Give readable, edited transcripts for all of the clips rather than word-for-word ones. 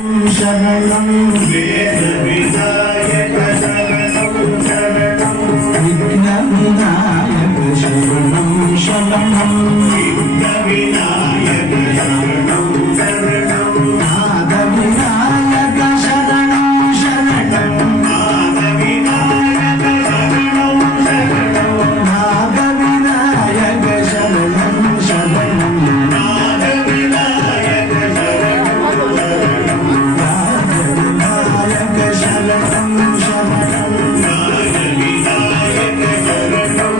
शरणं वेद विनायक शरणं शरणं विघ्न विनायक शरणं शरणं विघ्न विनायक शरणं शरणं नाद विनायक शरणं शरणं नाद विनायक शरणं शरणं नाद विनायक शरणं शरणं नाद विनायक शरणं शरणं नाद विनायक शरणं शरणं विजय विनायक शरणं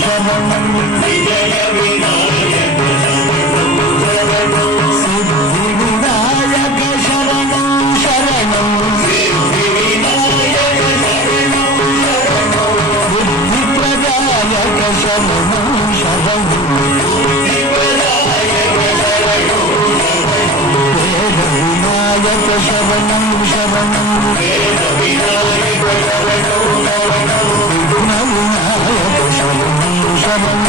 शरणं विजय विनायक शरणं शरणं सिद्धि विनायक शरणं शरणं सिद्धि विनायक शरणं शरणं बुद्धि प्रदायक शरणं शरणं बुद्धि प्रदायक शरणं वेद विनायक शरणं शरणं वेद विनायक शरणं शरणं विघ्न विनायक शरणं शरणं